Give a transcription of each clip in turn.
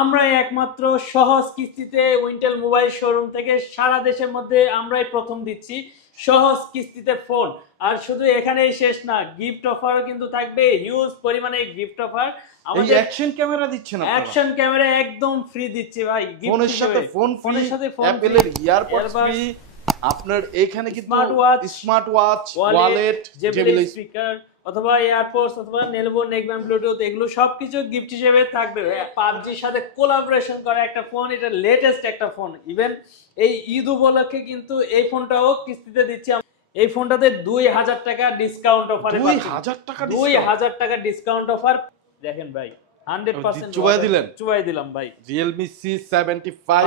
আমরাই একমাত্র সহজ কিস্তিতে উইন্টেল মোবাইল শোরুম থেকে সারা দেশের মধ্যে আমরাই প্রথম দিচ্ছি সহজ কিস্তিতে ফোন। আর শুধু এখানেই শেষ না, গিফট অফারও কিন্তু থাকবে, হিউজ পরিমাণে গিফট অফার। আমাদের অ্যাকশন ক্যামেরা দিচ্ছেন আপনারা, অ্যাকশন ক্যামেরা একদম ফ্রি দিচ্ছি ভাই, ফোনের সাথে ফোনের সাথে অ্যাপলের ইয়ারপডস ফ্রি। আপনার এখানে কিন্তু smart watch, wallet, JBL speaker অথবা এয়ারপোর্টস অথবা নেলভো নেকব্যান্ড ব্লুটুথ এগুলো সবকিছু গিফট হিসেবে থাকবে। পাবজির সাথে কোলাবোরেশন করা একটা ফোন, এটা লেটেস্ট একটা ফোন। ইভেন এই ঈদ উপলক্ষে কিন্তু এই ফোনটাও কিস্তিতে দিচ্ছি। এই ফোনটাতে 2000 টাকা ডিসকাউন্ট অফার, 2000 টাকা ডিসকাউন্ট অফার। দেখেন ভাই 100% চুবাই দিলাম ভাই। Realme C75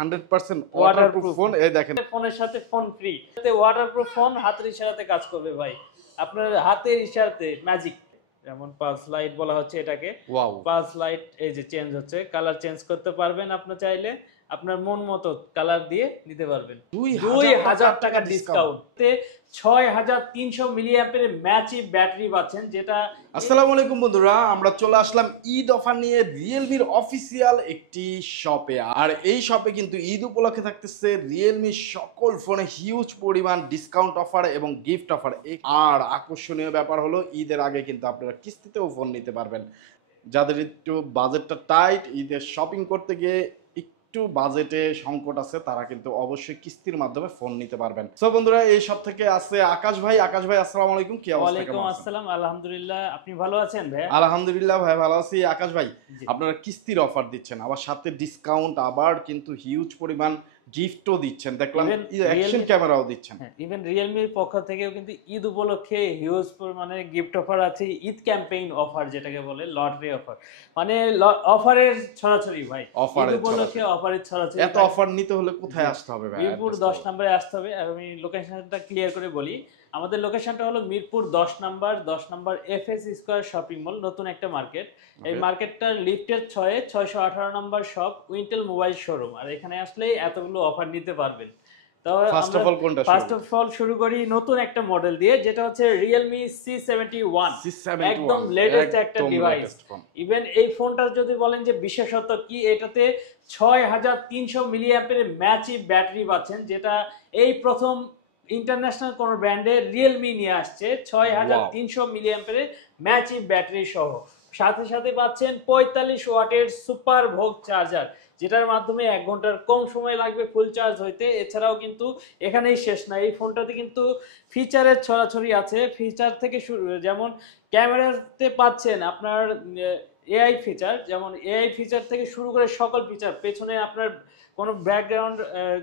100% waterproof phone. এই দেখেন, ফোনের সাথে ফোন ফ্রি, ওয়াটারপ্রুফ ফোন, হাতের ইশারাতে কাজ করবে ভাই, আপনার হাতের ইশারাতে ম্যাজিক। যেমন পালস লাইট বলা হচ্ছে এটাকে। পালস লাইট এই যে চেঞ্জ হচ্ছে, কালার চেঞ্জ করতে পারবেন আপনি চাইলে, আপনার মন মতো কালার দিয়ে নিতে পারবেন। 2000 টাকা ডিসকাউন্টে 6300 মিলিঅ্যাম্পিয়ারের ম্যাচিভ ব্যাটারি পাচ্ছেন, যেটা। আসসালামু আলাইকুম বন্ধুরা, আমরা চলে আসলাম ঈদ অফার নিয়ে রিয়েলমির অফিসিয়াল একটি শপে। আর এই শপে কিন্তু ঈদ উপলক্ষে থাকতেছে রিয়েলমির সকল ফোনে হিউজ পরিমাণ ডিসকাউন্ট অফার এবং গিফট অফার। আর আকর্ষণীয় ব্যাপার হলো ঈদের আগে কিন্তু আপনারা কিস্তিতেও ফোন নিতে পারবেন। যাদের একটু বাজেটটা টাইট, ঈদের শপিং করতে গিয়ে একটু বাজেটে সংকট আছে, তারা কিন্তু অবশ্যই কিস্তির মাধ্যমে ফোন নিতে পারবেন। সো বন্ধুরা, এই সব থেকে আছে আকাশ ভাই। আকাশ ভাই আসসালামু আলাইকুম, কি অবস্থা? ওয়ালাইকুম আসসালাম, আলহামদুলিল্লাহ, আপনি ভালো আছেন ভাই? আলহামদুলিল্লাহ ভাই, ভালো আছি। আকাশ ভাই, আপনারা কিস্তির অফার দিচ্ছেন, আবার সাথে ডিসকাউন্ট, আবার কিন্তু হিউজ পরিমাণ গিফটও দিচ্ছেন, দেখলাম অ্যাকশন ক্যামেরাও দিচ্ছেন। ইভেন রিয়েলমির পক্ষ থেকেও কিন্তু ঈদ উপলক্ষে হিউজ পরিমাণে গিফট অফার আছে। ঈদ ক্যাম্পেইন অফার যেটাকে বলে, লটারি অফার, মানে অফারের ছড়াছড়ি ভাই। ঈদ উপলক্ষে অফারের ছড়াছড়ি। এত অফার নিতে হলে কোথায় আসতে হবে ভাই? মিরপুর 10 নম্বরে আসতে হবে। আমি লোকেশনটা ক্লিয়ার করে বলি, আমাদের লোকেশনটা হলো মিরপুর 10 নম্বর এফএস স্কয়ার শপিং মল, নতুন একটা মার্কেট। এই মার্কেটটার লিফটের 618 নম্বর শপ, উইন্টেল মোবাইল শোরুম। আর এখানে আসলেই এতগুলো অফার নিতে পারবেন। তো ফার্স্ট অফ অল শুরু করি নতুন একটা মডেল দিয়ে, যেটা হচ্ছে Realme C71, একদম লেটেস্ট একটা ডিভাইস। ইভেন এই ফোনটা যদি বলেন যে বিশেষত্ব কি, এটাতে 6300 মিলিঅ্যাম্পিয়ারের ম্যাচিভ ব্যাটারি পাচ্ছেন, যেটা এই প্রথম ইন্টারন্যাশনাল কোন ব্র্যান্ডে রিয়েলমি নিয়ে আসছে। 6300 মিলিঅ্যাম্পিয়ারের ম্যাচিভ ব্যাটারি সহ, সাথে সাথে পাচ্ছেন 45 ওয়াটের সুপার ভোগ চার্জার, যেটার মাধ্যমে 1 ঘন্টার কম সময় লাগবে ফুল চার্জ হইতে। এছাড়াও কিন্তু এখানেই শেষ না, এই ফোনটাতে কিন্তু ফিচারের ছড়াছড়ি আছে। ফিচার থেকে শুরু, যেমন ক্যামেরাতে পাচ্ছেন আপনার এআই ফিচার, যেমন এআই ফিচার থেকে শুরু করে সকল ফিচার, পেছনে আপনার কোনো ব্যাকগ্রাউন্ড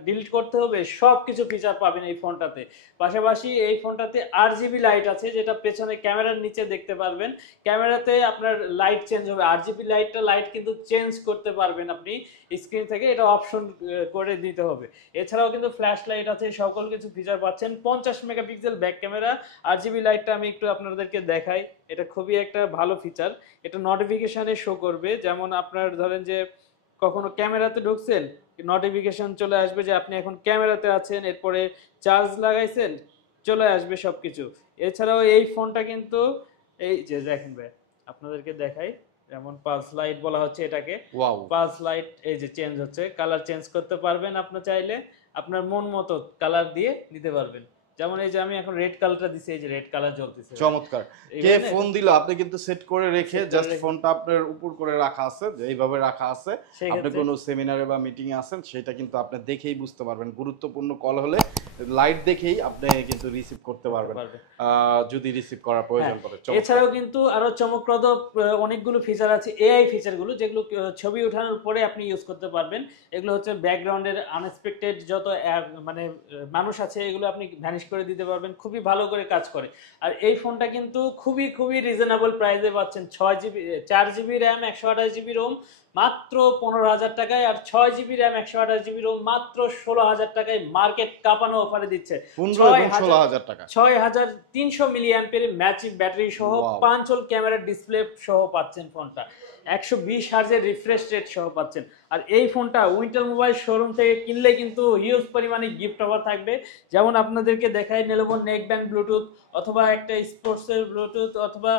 ডিলিট করতে হবে, সব কিছু ফিচার পাবেন এই ফোনটাতে। পাশাপাশি এই ফোনটাতে RGB লাইট আছে, যেটা পেছনে ক্যামেরার নিচে দেখতে পারবেন। ক্যামেরাতে আপনার লাইট চেঞ্জ হবে, RGB লাইট কিন্তু চেঞ্জ করতে পারবেন আপনি স্ক্রিন থেকে, এটা অপশন করে দিতে হবে। এছাড়াও কিন্তু ফ্ল্যাশ লাইট আছে, সকল কিছু ফিচার পাচ্ছেন। 50 মেগাপিক্সেল ব্যাক ক্যামেরা। RGB লাইটটা আমি একটু আপনাদেরকে দেখাই, এটা খুবই একটা ভালো ফিচার। এটা নোটিফিকেশনে শো করবে, যেমন আপনার ধরেন যে কখনো ক্যামেরাতে ঢুকছেন, নোটিফিকেশন চলে আসবে যে আপনি এখন ক্যামেরাতে আছেন, এরপরে চার্জ লাগাইছেন, চলে আসবে সবকিছু। এছাড়াও এই ফোনটা কিন্তু এই যে দেখেন ভাই, আপনাদেরকে দেখাই, যেমন পালস লাইট বলা হচ্ছে এটাকে। পালস লাইট এই যে চেঞ্জ হচ্ছে, কালার চেঞ্জ করতে পারবেন আপনি চাইলে, আপনার মন মতো কালার দিয়ে নিতে পারবেন। যেমন এই যে আমি এখন রেড কালারটা দিছি, এই যে রেড কালার জ্বলতেছে, চমৎকার। কে ফোন দিল? আপনি কিন্তু সেট করে রেখে জাস্ট ফোনটা আপনার উপর করে রাখা আছে, এইভাবে রাখা আছে। আপনি কোনো সেমিনারে বা মিটিং এ আছেন, সেটা কিন্তু আপনি দেখেই বুঝতে পারবেন। গুরুত্বপূর্ণ কল হলে লাইট দেখেই আপনি কিন্তু রিসিভ করতে পারবেন, যদি রিসিভ করার প্রয়োজন পড়ে। এছাড়াও কিন্তু আরো চমকপ্রদ অনেকগুলো ফিচার আছে, এআই ফিচারগুলো, যেগুলো ছবি ওঠানোর পরে আপনি ইউজ করতে পারবেন। এগুলো হচ্ছে ব্যাকগ্রাউন্ডের আনএক্সপেক্টেড যত মানে মানুষ আছে, এগুলো আপনি ভ্যানিশ করে দিতে পারবেন, খুবই ভালো করে কাজ করে। আর এই ফোনটা কিন্তু খুবই রিজনেবল প্রাইসে পাচ্ছেন। 4GB র্যাম 128GB রোম মাত্র 15,000 টাকায়, আর 6GB র্যাম 128GB রোম মাত্র 16,000 টাকায় মার্কেট কাঁপানো অফারে দিচ্ছে। 6300 মিলিঅ্যাম্পিয়ারের ম্যাচিভ ব্যাটারি সহ 5 হোল ক্যামেরা ডিসপ্লে সহ পাচ্ছেন ফোনটা, 120 হার্জের রিফ্রেশ রেট সহ পাচ্ছেন। আর এই ফোনটা উইন্টেল মোবাইল শোরুম থেকে কিনলে কিন্তু হিউজ পরিমাণে গিফট অফার থাকবে। যেমন আপনাদেরকে দেখাই, নেলভো নেকব্যান্ড ব্লুটুথ অথবা একটা স্পোর্টসের ব্লুটুথ অথবা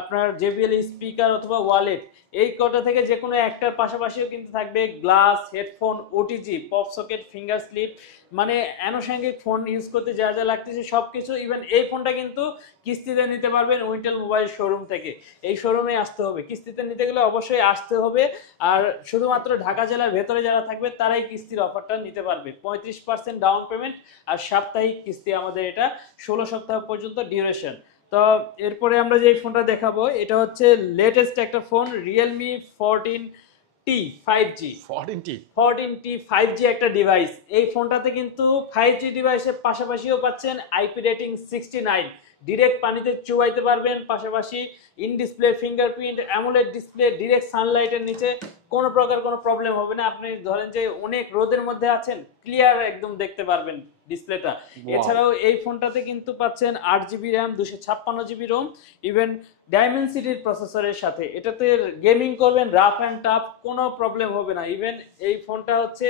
আপনার জেবিএল স্পিকার অথবা ওয়ালেট, এই কটা থেকে যে কোনো একটার পাশাপাশিও কিন্তু থাকবে glass, headphone, OTG, pop socket, finger slip, মানে আনুষঙ্গিক ফোন ইউজ করতে যা যা লাগতেছে সবকিছু। ইভেন এই ফোনটা কিন্তু কিস্তিতে নিতে পারবেন উইন্টেল মোবাইল শোরুম থেকে। এই শোরুমে আসতে হবে, কিস্তিতে নিতে গেলে অবশ্যই আসতে হবে। আর শুধুমাত্র ঢাকা জেলার ভেতরে যারা থাকবে তারাই কিস্তির অফারটা নিতে পারবে। 35% ডাউন পেমেন্ট আর সাপ্তাহিক কিস্তি, আমাদের এটা 16 সপ্তাহ পর্যন্ত ডিউরেশন। তো এরপরে আমরা যে ফোনটা দেখাবো এটা হচ্ছে লেটেস্ট একটা phone, Realme 14T 5G। 14T 5G একটা ডিভাইস। এই ফোনটাতে কিন্তু 5G ডিভাইসের পাশাপাশিও পাচ্ছেন আইপি রেটিং 69, ডিরেক্ট পানিতে চুবাইতে পারবেন, পাশাপাশি in display fingerprint, AMOLED display, direct সানলাইটের নিচে কোনো প্রকার কোনো প্রবলেম হবে না। আপনি ধরেন যে অনেক রোদের মধ্যে আছেন, ক্লিয়ার একদম দেখতে পারবেন ডিসপ্লেটা। এছাড়াও এই ফোনটাতে কিন্তু পাচ্ছেন 8GB RAM, 256GB Rome, even ডায়মেনসিটির প্রসেসরের সাথে। এটাতে গেমিং করবেন রাফ অ্যান্ড টাফ, কোনো প্রবলেম হবে না। ইভেন এই ফোনটা হচ্ছে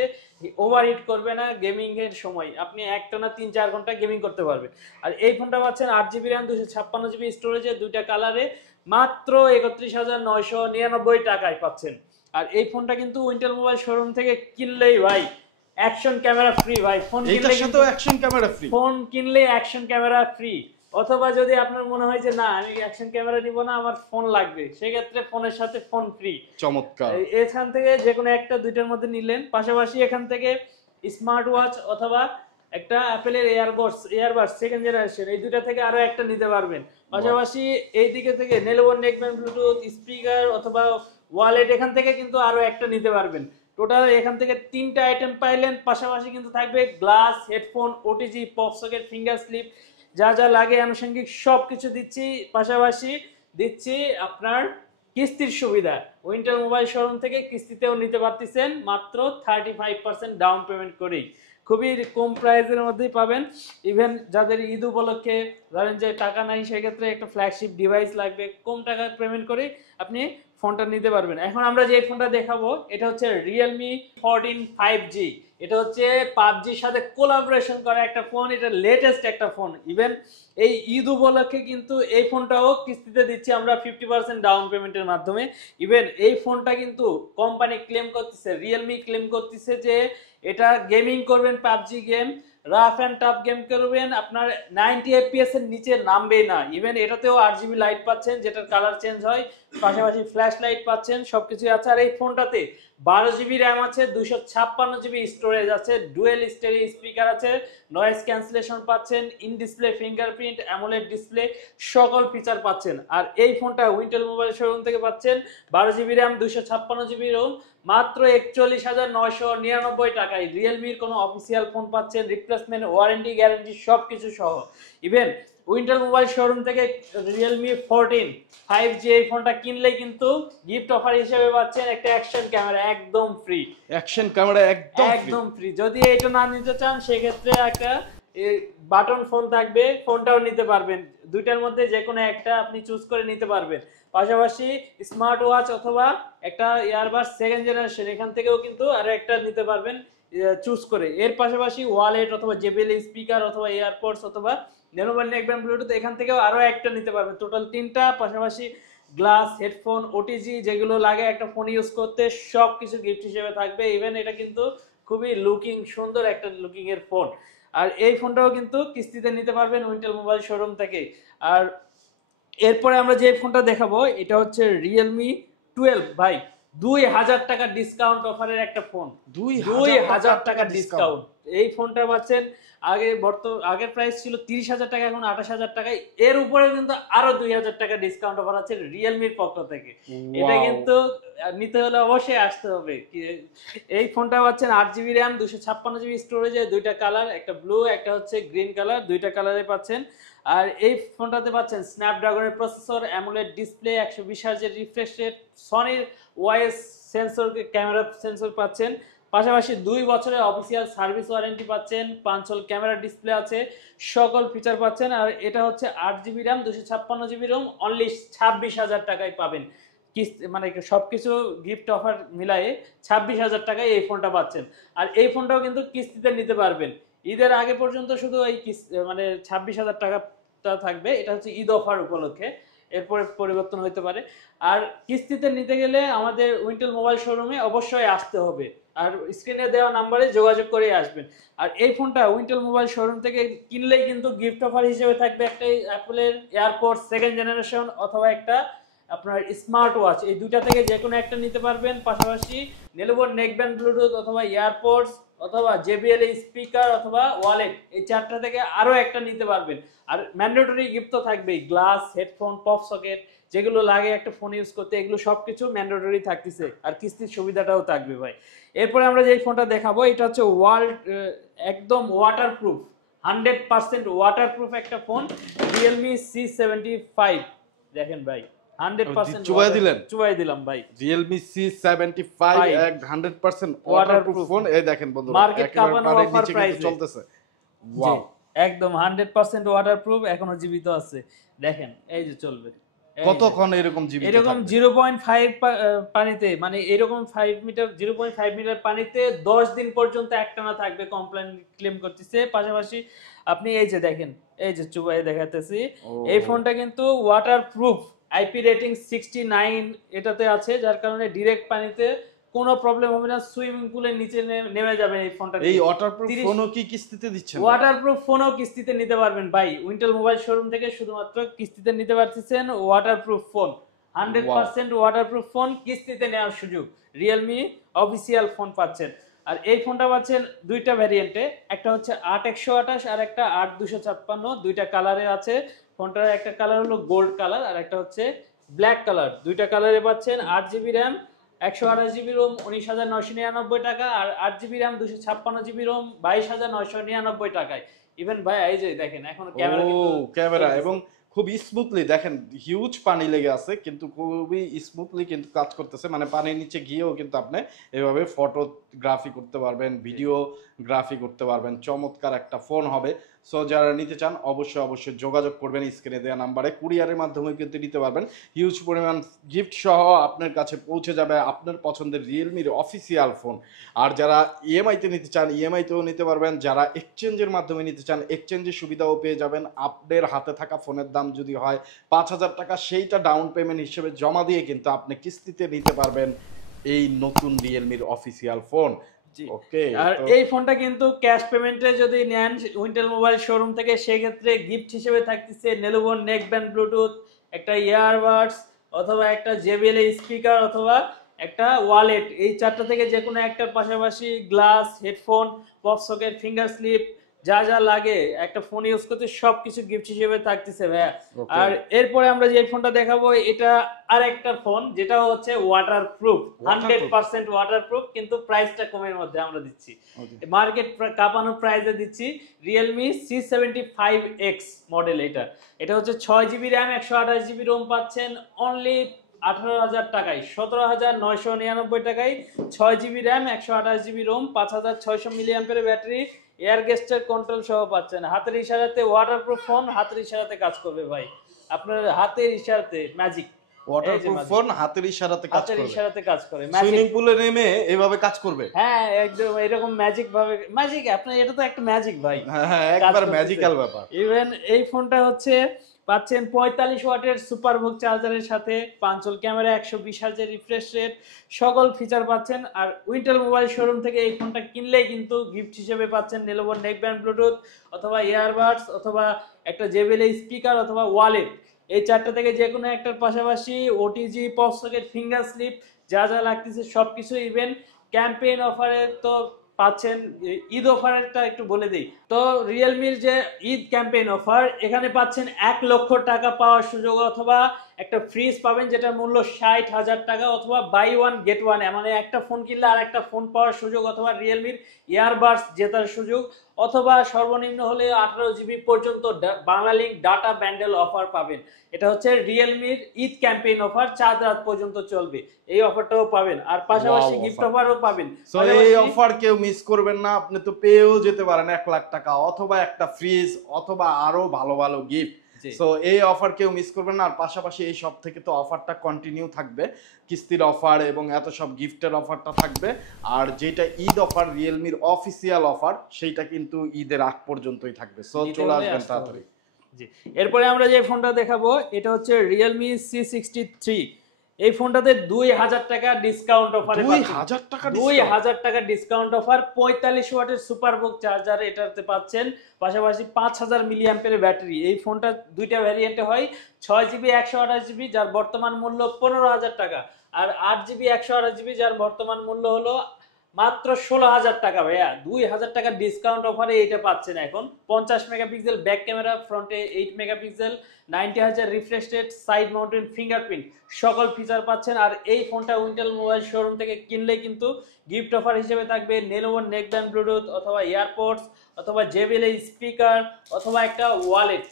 ওভারহিট করবে না গেমিং এর সময়, আপনি একটানা 3-4 ঘন্টা গেমিং করতে পারবেন। আর এই ফোনটা পাচ্ছেন 8GB র্যাম, 256GB স্টোরেজে, দুইটা কালারে, মাত্র 31,999 টাকায় পাচ্ছেন। আর এই ফোনটা কিন্তু উইন্টেল মোবাইল শোরুম থেকে কিনলেই ভাই অ্যাকশন ক্যামেরা ফ্রি ভাই। ফোন কিনলে কিন্তু অ্যাকশন ক্যামেরা ফ্রি, ফোন কিনলে অ্যাকশন ক্যামেরা ফ্রি। অথবা যদি আপনার মনে হয় যে না আমি অ্যাকশন ক্যামেরা নিব না, আমার ফোন লাগবে, সেক্ষেত্রে ফোনের সাথে ফোন ফ্রি। চমৎকার। এখান থেকে যে কোনো একটা দুইটার মধ্যে নিলেন। পাশাপাশি এখান থেকে স্মার্ট ওয়াচ অথবা একটা অ্যাপেলের এয়ারবাডস সেকেন্ড জেনারেশন, এই দুইটা থেকে আরো একটা নিতে পারবেন। পাশাপাশি এই দিকে থেকে নেলওয়ান নেকব্যান্ড, ব্লুটুথ স্পিকার অথবা ওয়ালেট, এখান থেকে কিন্তু আরো একটা নিতে পারবেন। টোটাল এখান থেকে 3টা আইটেম পাইলেন। পাশাপাশি কিন্তু থাকবে glass, headphone, OTG, pop socket, finger slip, যা যা লাগে আনুষঙ্গিক সব কিছু দিচ্ছি। পাশাপাশি দিচ্ছি আপনার কিস্তির সুবিধা। উইন্টেল মোবাইল শোরুম থেকে কিস্তিতেও নিতে পারতেছেন মাত্র 35% ডাউন পেমেন্ট করেই। খুবই কম প্রাইসের মধ্যেই পাবেন। ইভেন যাদের ঈদ উপলক্ষে ধরেন যে টাকা নাই, সেক্ষেত্রে একটা ফ্ল্যাগশিপ ডিভাইস লাগবে, কম টাকা পেমেন্ট করে আপনি ফোনটা নিতে পারবেন। এখন আমরা যে ফোনটা দেখাবো এটা হচ্ছে রিয়েলমি 14 5G। এটা হচ্ছে পাবজির সাথে কোলাবোরেশন করা একটা ফোন, এটা লেটেস্ট একটা ফোন। ইভেন এই ঈদ উপলক্ষে কিন্তু এই ফোনটাও কিস্তিতে দিচ্ছি আমরা 50% ডাউন পেমেন্টের মাধ্যমে। ইভেন এই ফোনটা কিন্তু কোম্পানি ক্লেম করতেছে, রিয়েলমি ক্লেম করতেছে যে এটা গেমিং করবেন, PUBG game, rough and tough game করবেন, আপনার 90 FPS এর নিচে নামবেই না। ইভেন এটাতেও 8GB লাইট পাচ্ছেন, যেটার কালার চেঞ্জ হয়, পাশাপাশি ফ্ল্যাশ লাইট পাচ্ছেন, সবকিছু আছে। আর এই ফোনটাতে 12GB র্যাম আছে, 256GB স্টোরেজ আছে, ডুয়েল স্টেরিও স্পিকার আছে, নয়েজ ক্যান্সেলেশন পাচ্ছেন, in display fingerprint, AMOLED display, সকল ফিচার পাচ্ছেন। আর এই ফোনটা উইন্টেল মোবাইল শোরুম থেকে পাচ্ছেন 12GB র্যাম, 256GB রোম, মাত্র 41,999 টাকায়। রিয়েলমির কোনো অফিসিয়াল ফোন পাচ্ছেন, রিপ্লেসমেন্ট ওয়ারেন্টি গ্যারান্টি সবকিছু সহ। ইভেন উইন্টেল মোবাইল শোরুম থেকে রিয়েলমি 14 5G এই ফোনটা কিনলেই কিন্তু গিফট অফার হিসেবে পাচ্ছেন একটা অ্যাকশন ক্যামেরা একদম ফ্রি। অ্যাকশন ক্যামেরা একদম ফ্রি। যদি এটা না নিতে চান সেক্ষেত্রে একটা বাটন ফোন থাকবে, ফোনটাও নিতে পারবেন। দুইটার মধ্যে যে কোনো একটা আপনি চুজ করে নিতে পারবেন। পাশাপাশি স্মার্ট ওয়াচ অথবা একটা ইয়ারবাডস সেকেন্ড জেনারেশন, এখান থেকেও কিন্তু আরো একটা নিতে পারবেন চুজ করে। এর পাশাপাশি ওয়ালেট অথবা জেবিএল স্পিকার অথবা এয়ারপডস অথবা নেনোবান নেকব্যান্ড ব্লুটুথ, এখান থেকেও আরো একটা নিতে পারবেন। টোটাল 3টা। পাশাপাশি গ্লাস, হেডফোন, ওটিজি যেগুলো লাগে একটা ফোন ইউজ করতে, সব কিছু গিফট হিসেবে থাকবে। ইভেন এটা কিন্তু খুবই লুকিং সুন্দর একটা লুকিং এর ফোন। আর এই ফোনটাও কিন্তু কিস্তিতে নিতে পারবেন উইন্টেল মোবাইল শোরুম থেকে। আর এরপরে আমরা যে ফোনটা দেখাবো এটা হচ্ছে রিয়েলমি 12 ভাই, 2000 টাকা ডিসকাউন্ট অফারের একটা ফোন। 2000 টাকা ডিসকাউন্ট। এই ফোনটা পাচ্ছেন আগের প্রাইস ছিল 30,000 টাকা, এখন 28,000 টাকায়। এর উপরে কিন্তু আরো 2000 টাকা ডিসকাউন্ট অফার আছে রিয়েলমির পক্ষ থেকে। এটা কিন্তু নিতে হলে অবশ্যই আসতে হবে। এই ফোনটা পাচ্ছেন 8GB র্যাম, 256GB স্টোরেজে, দুইটা কালার, একটা ব্লু একটা হচ্ছে গ্রিন কালার, দুইটা কালারে পাচ্ছেন। আর এই ফোনটাতে পাচ্ছেন স্ন্যাপড্রাগনের প্রসেসর, অ্যামোলেড ডিসপ্লে, 120 হার্জের রিফ্রেশ রেট, সনির ওয়াইএস সেন্সর ক্যামেরা সেন্সর পাচ্ছেন। পাশাপাশি 2 বছরের অফিসিয়াল সার্ভিস ওয়ারেন্টি পাচ্ছেন, 5 হল ক্যামেরা ডিসপ্লে আছে, সকল ফিচার পাচ্ছেন। আর এটা হচ্ছে 8GB RAM, 256GB Rome, only 26,000 টাকায় পাবেন। মানে সবকিছু গিফট অফার মিলায়ে 26,000 টাকায় এই ফোনটা পাচ্ছেন। আর এই ফোনটাও কিন্তু কিস্তিতে নিতে পারবেন। ঈদের আগে পর্যন্ত শুধু এই মানে 26,000 টাকাটা থাকবে, এটা হচ্ছে ঈদ অফার উপলক্ষে। এরপরে পরিবর্তন হতে পারে। আর কিস্তিতে নিতে গেলে আমাদের উইন্টেল মোবাইল শোরুমে অবশ্যই আসতে হবে, আর স্ক্রিনে দেওয়া নাম্বারে যোগাযোগ করে আসবেন। আর এই ফোনটা উইন্টেল মোবাইল শোরুম থেকে কিনলেই কিন্তু গিফট অফার হিসেবে থাকবে একটা অ্যাপলের এয়ারপোর্ট 2nd জেনারেশন অথবা একটা আপনার স্মার্ট ওয়াচ, এই দুইটা থেকে যে কোনো একটা নিতে পারবেন। পাশাপাশি নেলেভো নেকব্যান্ড ব্লুটুথ অথবা এয়ারপোর্টস অথবা জেবিএল স্পিকার অথবা ওয়ালেট, এই চারটা থেকে আরো একটা নিতে পারবেন। আর ম্যান্ডেটরি গিফট তো থাকবেই, গ্লাস, হেডফোন, পপ সকেট, যেগুলো লাগে একটা ফোন ইউজ করতে, এগুলো সবকিছু ম্যান্ডেটরি থাকতেছে। আর কিস্তির সুবিধাটাও থাকবে ভাই। এরপরে আমরা যে ফোনটা দেখাবো এটা হচ্ছে একদম ওয়াটারপ্রুফ, 100% ওয়াটারপ্রুফ একটা ফোন, রিয়েলমি C75। দেখেন ভাই 100% চুবাই দিলাম ভাই। Realme C75 100% waterproof phone. এই দেখেন বন্ধুরা, মার্কেট কাঁপানো অফার প্রাইসে চলতেছে। ওয়াও, একদম 100% ওয়াটারপ্রুফ, এখনো জীবিত আছে। দেখেন এই যে চলবে কতক্ষণ এরকম জীবিত থাকবে? এরকম 0.5 পানিতে, মানে এরকম 5 মিটার 0.5 মিটার পানিতে 10 দিন পর্যন্ত একটানা থাকবে, কমপ্লেন ক্লেম করতেছে। পাশাপাশি আপনি এই যে দেখেন, এই যে চুবাই দেখাতেছি, এই ফোনটা কিন্তু ওয়াটারপ্রুফ, আইপি রেটিং 69 এটাতে আছে, যার কারণে ডাইরেক্ট পানিতে কোনো প্রবলেম হবে না, সুইমিং পুলের নিচে নেমে যাবে এই ফোনটা। এই ওয়াটারপ্রুফ ফোনও কি কিস্তিতে দিচ্ছেন? ওয়াটারপ্রুফ ফোনও কিস্তিতে নিতে পারবেন ভাই, উইন্টেল মোবাইল শোরুম থেকে শুধুমাত্র কিস্তিতে নিতে পারতেছেন ওয়াটারপ্রুফ ফোন। 100% ওয়াটারপ্রুফ ফোন কিস্তিতে নেওয়ার সুযোগ, রিয়েলমি অফিসিয়াল ফোন পাচ্ছেন। আর এই ফোনটা পাচ্ছেন দুইটা ভ্যারিয়েন্টে, একটা হচ্ছে 8128 আর একটা 8256, দুইটা কালারে আছে। ফোনটার একটা কালার হলো গোল্ড কালার আর একটা হচ্ছে ব্ল্যাক কালার, দুইটা কালারে পাচ্ছেন। 8GB র্যাম, 128GB রোম 19,999 টাকা, আর 8GB র্যাম 256GB রোম 22,999 টাকায়। ইভেন ভাই এই যে দেখেন এখন ক্যামেরা এবং খুব স্মুথলি দেখেন, হিউজ পানি লেগে আছে কিন্তু খুবই স্মুথলি কিন্তু কাজ করতেছে। মানে পানির নিচে গিয়েও কিন্তু আপনি এভাবে ফটোগ্রাফি করতে পারবেন, ভিডিওগ্রাফি করতে পারবেন। চমৎকার একটা ফোন হবে। সো যারা নিতে চান অবশ্যই যোগাযোগ করবেন স্ক্রিনে দেওয়া নাম্বারে। কুরিয়ারের মাধ্যমে কিন্তু নিতে পারবেন। হিউজ পরিমাণ গিফট সহ আপনার কাছে পৌঁছে যাবে আপনার পছন্দের রিয়েলমির অফিসিয়াল ফোন। আর যারা ইএমআইতে নিতে চান ইএমআইতেও নিতে পারবেন। যারা এক্সচেঞ্জের মাধ্যমে নিতে চান এক্সচেঞ্জের সুবিধাও পেয়ে যাবেন। আপনার হাতে থাকা ফোনের দাম যদি হয় 5,000 টাকা, সেইটা ডাউন পেমেন্ট হিসেবে জমা দিয়ে কিন্তু আপনি কিস্তিতে নিতে পারবেন এই নতুন রিয়েলমির অফিসিয়াল ফোন। ওকে, আর এই ফোনটা কিন্তু ক্যাশ পেমেন্টে যদি নেন উইন্টেল মোবাইল শোরুম থেকে, সেক্ষেত্রে গিফট হিসেবে থাকতেছে নেলেভো নেকব্যান্ড ব্লুটুথ, একটা ইয়ারবাডস অথবা একটা জেবিএল স্পিকার অথবা একটা ওয়ালেট, এই চারটা থেকে যে কোনো একটার পাশাপাশি glass, headphone, pop socket, finger slip, যা যা লাগে একটা ফোন ইউজ করতে সবকিছু গিফট হিসেবে থাকতেছে ভাইয়া। আর এরপরে আমরা যে ফোনটা দেখাবো এটা আরেকটা ফোন, যেটা হচ্ছে ওয়াটারপ্রুফ, 100% ওয়াটারপ্রুফ, কিন্তু প্রাইসটা কমের মধ্যে আমরা দিচ্ছি, মার্কেট কাঁপানো প্রাইসে দিচ্ছি। রিয়েলমি C75X মডেল, এটা হচ্ছে 6GB র্যাম 128GB রোম পাচ্ছেন অনলি 18,000 টাকায়, 17,999 টাকায়। 6GB র্যাম 128GB রোম, 5,600 মিলিঅ্যাম্পিয়ারের ব্যাটারি, এয়ার গেস্টার কন্ট্রোল সহ পাচ্ছেন। হাতের ইশারাতে ওয়াটারপ্রুফ ফোন, হাতের ইশারাতে কাজ করবে ভাই, আপনার হাতের ইশারাতে ম্যাজিক। ওয়াটারপ্রুফ ফোন হাতের ইশারাতে কাজ করবে, হাতের ইশারাতে কাজ করে, সুইমিং পুলে নেমে এভাবে কাজ করবে। হ্যাঁ একদম এরকম ম্যাজিক ভাবে, ম্যাজিক আপনার, এটা তো একটা ম্যাজিক ভাই। হ্যাঁ একবার ম্যাজিক্যাল ব্যাপার। ইভেন এই ফোনটা হচ্ছে পাচ্ছেন 45 ওয়াটের সুপারভোগ চার্জারের সাথে, 5 ক্যামেরা, 120 হার্জের রিফ্রেশ রেট, সকল ফিচার পাচ্ছেন। আর উইন্টেল মোবাইল শোরুম থেকে এই ফোনটা কিনলেই কিন্তু গিফট হিসেবে পাচ্ছেন নেলেভো নেকব্যান্ড ব্লুটুথ অথবা ইয়ারবাডস অথবা একটা জেবিএল স্পিকার অথবা ওয়ালেট, এই চারটা থেকে যে কোনো একটার পাশাপাশি OTG, pop socket, finger slip, যা যা লাগতেছে সবকিছু। ইভেন ক্যাম্পেইন অফারে তো পাচ্ছেন, ঈদ অফারটা একটু বলে দিই তো, রিয়েলমির যে ঈদ ক্যাম্পেইন অফার, এখানে পাচ্ছেন 1 লক্ষ টাকা পাওয়ার সুযোগ অথবা একটা ফ্রিজ পাবেন যেটার মূল্য 60,000 টাকা, অথবা বাই ওয়ান গেট ওয়ান, মানে একটা ফোন কিনলে আর একটা ফোন পাওয়ার সুযোগ, অথবা রিয়েলমির ইয়ারবাডস জেতার সুযোগ, অথবা সর্বনিম্ন হলে 18GB পর্যন্ত বাংলালিংক ডাটা ব্যান্ডেল অফার পাবেন। এটা হচ্ছে রিয়েলমির ঈদ ক্যাম্পেইন অফার, 4 রাত পর্যন্ত চলবে, এই অফারটাও পাবেন। আর পাশাপাশি গিফট অফারও পাবেন। সো এই অফার কেউ মিস করবেন না, আপনি তো পেয়েও যেতে পারেন 1 লাখ টাকা অথবা একটা ফ্রিজ অথবা আরো ভালো ভালো গিফট। সো এই অফার কেউ মিস করবেন না। আর পাশাপাশি এই সব থেকে তো অফারটা কন্টিনিউ থাকবে, কিস্তির অফার এবং এত সব গিফটের অফারটা থাকবে। আর যেটা ঈদ অফার, রিয়েলমির অফিসিয়াল অফার, সেইটা কিন্তু ঈদের আগ পর্যন্তই থাকবে। সো চলে আসবেন তাড়াতাড়ি। জি, এরপরে আমরা যে ফোনটা দেখাবো এটা হচ্ছে Realme C63। এই ফোনটাতে 2000 টাকা ডিসকাউন্ট অফারে 2000 টাকা 2000 টাকা ডিসকাউন্ট অফার, 45 ওয়াটের সুপারবুক চার্জার এটাতে পাচ্ছেন, পাশাপাশি 5000 মিলি অ্যাম্পিয়ারের ব্যাটারি। এই ফোনটা দুইটা ভ্যারিয়েন্টে হয়, 6GB 128GB যার বর্তমান মূল্য 15000 টাকা, আর 8GB 128GB যার বর্তমান মূল্য হলো মাত্র 16000 টাকা। ভাইয়া 2000 টাকা ডিসকাউন্ট অফারে এটা পাচ্ছেন এখন। 50 মেগাপিক্সেল ব্যাক ক্যামেরা, ফ্রন্টে 8 megapixel, 90Hz refresh rate, side mounted fingerprint, সকল ফিচার পাচ্ছেন। আর এই ফোনটা উইন্টেল মোবাইল শোরুম থেকে কিনলে কিন্তু গিফট অফার হিসেবে থাকবে Lenovo নেকব্যান্ড ব্লুটুথ, অথবা এয়ারপডস, অথবা JBL স্পিকার, অথবা একটা ওয়ালেট।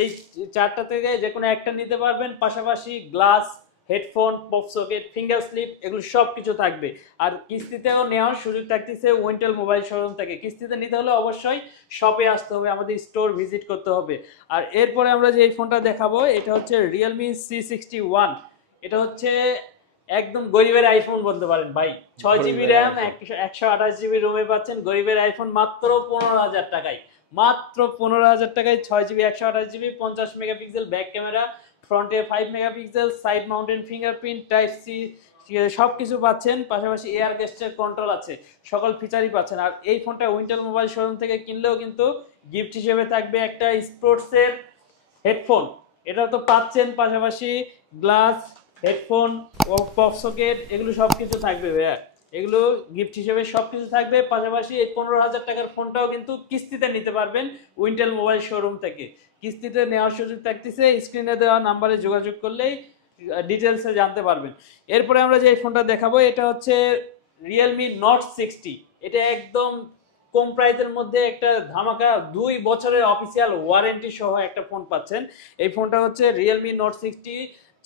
এই চারটা থেকে যে কোনো একটা নিতে পারবেন। পাশাপাশি glass, headphone, pop socket, finger slip, এগুলো সব কিছু থাকবে। আর কিস্তিতেও নেওয়ার সুযোগ থাকতেছে উইন্টেল মোবাইল শোরুম থেকে। কিস্তিতে নিতে হলে অবশ্যই শপে আসতে হবে, আমাদের স্টোর ভিজিট করতে হবে। আর এরপরে আমরা যে এই ফোনটা দেখাবো এটা হচ্ছে Realme C61। এটা হচ্ছে একদম গরিবের আইফোন বলতে পারেন ভাই। 6GB র্যাম, 128GB রোমে পাচ্ছেন, গরিবের আইফোন মাত্র 15000 টাকায়। মাত্র 15000 টাকায় 6GB 128GB, 50 megapixel back camera, ফ্রন্টে 5 megapixel, side mounted fingerprint, type C সবকিছু পাচ্ছেন। পাশাপাশি এয়ার গেস্টের কন্ট্রোল আছে, সকল ফিচারই পাচ্ছেন। আর এই ফোনটা উইন্টেল মোবাইল শোরুম থেকে কিনলেও কিন্তু গিফট হিসেবে থাকবে একটা স্পোর্টসের হেডফোন, এটা তো পাচ্ছেন। পাশাপাশি গ্লাস, হেডফোন, পপ সকেট, এগুলো সবকিছু থাকবে ভাইয়া, এগুলো গিফট হিসেবে সবকিছু থাকবে। পাশাপাশি এই 15000 টাকার ফোনটাও কিন্তু কিস্তিতে নিতে পারবেন উইন্টেল মোবাইল শোরুম থেকে। কিস্তিতে নেওয়ার সুযোগ থাকতেছে, স্ক্রিনে দেওয়া নাম্বারে যোগাযোগ করলেই ডিটেলসে জানতে পারবেন। এরপরে আমরা যে ফোনটা দেখাবো এটা হচ্ছে Realme Note 60। এটা একদম কম প্রাইসের মধ্যে একটা ধামাকা 2 বছরের অফিসিয়াল ওয়ারেন্টি সহ একটা ফোন পাচ্ছেন। এই ফোনটা হচ্ছে Realme Note 60,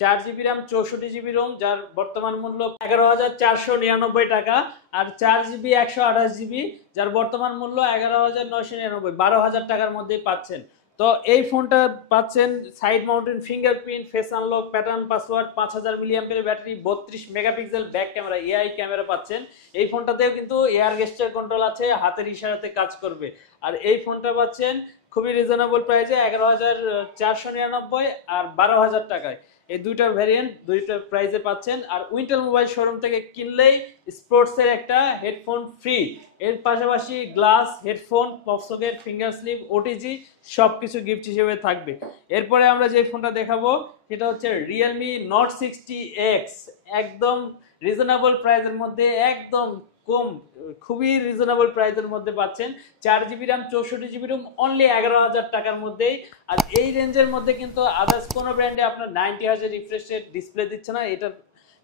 4GB RAM, 64GB Rome, যার বর্তমান মূল্য 11499 টাকা। আর 4GB 128GB যার বর্তমান মূল্য 11999, 12000 টাকার মধ্যেই পাচ্ছেন। তো এই ফোনটা পাচ্ছেন side mounted fingerprint, face unlock, pattern password, 5000 মিলি অ্যাম্পিয়ারের battery, 32 megapixel back camera, AI camera পাচ্ছেন। এই ফোনটাতেও কিন্তু এয়ার গেস্টার কন্ট্রোল আছে, হাতের ইশারাতে কাজ করবে। আর এই ফোনটা পাচ্ছেন খুবই রিজনেবল প্রাইসে 11499 আর 12000 টাকায়। এই দুইটা ভ্যারিয়েন্ট দুইটা প্রাইসে পাচ্ছেন। আর উইন্টেল মোবাইল শোরুম থেকে কিনলেই স্পোর্টসের একটা হেডফোন ফ্রি। এর পাশাপাশি glass, headphone, pop socket, finger slip, OTG সবকিছু গিফট হিসেবে থাকবে। এরপরে আমরা যে ফোনটা দেখাবো সেটা হচ্ছে Realme Note 60X। একদম রিজনেবল প্রাইসের মধ্যে, একদম কম, খুবই রিজনেবল প্রাইসের মধ্যে পাচ্ছেন। 4GB RAM, 64GB Rome, only 11000 টাকার মধ্যেই। আর এই রেঞ্জের মধ্যে কিন্তু আদার্স কোনো ব্র্যান্ডে আপনার 90Hz রিফ্রেশ রেট ডিসপ্লে দিচ্ছে না, এটা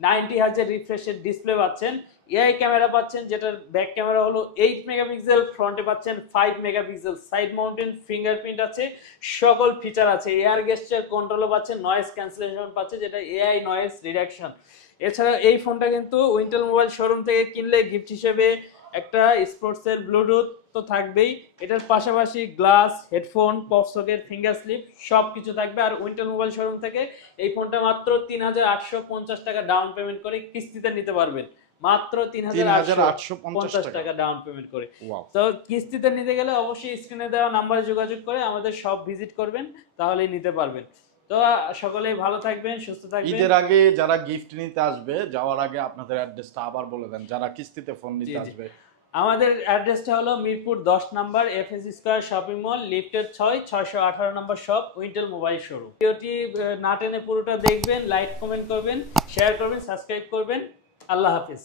90Hz রিফ্রেশ রেট ডিসপ্লে পাচ্ছেন। এআই ক্যামেরা পাচ্ছেন, যেটার ব্যাক ক্যামেরা হলো 8 মেগাপিক্সেল, ফ্রন্টে পাচ্ছেন 5 মেগাপিক্সেল, সাইড মাউন্টেন ফিঙ্গারপ্রিন্ট আছে, সকল ফিচার আছে। এয়ার গেস্টার কন্ট্রোলও পাচ্ছেন, নয়েজ ক্যান্সেলেশন পাচ্ছে, যেটা এআই নয়েজ রিডাকশন। এছাড়া এই ফোনটা কিন্তু উইন্টেল মোবাইল শোরুম থেকে কিনলে গিফট হিসেবে একটা স্পোর্টসের ব্লুটুথ তো থাকবেই, এটার পাশাপাশি glass, headphone, pop socket, finger slip সবকিছু থাকবে। আর উইন্টেল মোবাইল শোরুম থেকে এই ফোনটা মাত্র 3850 টাকা ডাউন পেমেন্ট করে কিস্তিতে নিতে পারবেন। মাত্র 3850 টাকা ডাউন পেমেন্ট করে। তো কিস্তিতে নিতে গেলে অবশ্যই স্ক্রিনে দেওয়া নাম্বারে যোগাযোগ করে আমাদের শপ ভিজিট করবেন, তাহলেই নিতে পারবেন। তো সকলেই ভালো থাকবেন, সুস্থ থাকবেন। ঈদের আগে যারা গিফট নিতে আসবে, যাওয়ার আগে আপনাদের অ্যাড্রেসটা আবার বলে দেন, যারা কিস্তিতে ফোন নিতে আসবে। আমাদের অ্যাড্রেসটা হলো Mirpur 10 number FS square shopping mall, লিফটের 618 নম্বর শপ, উইন্টেল মোবাইল শোরুম। ভিডিওটি না টেনে পুরোটা দেখবেন, লাইক কমেন্ট করবেন, শেয়ার করবেন, সাবস্ক্রাইব করবেন। আল্লাহ হাফেজ।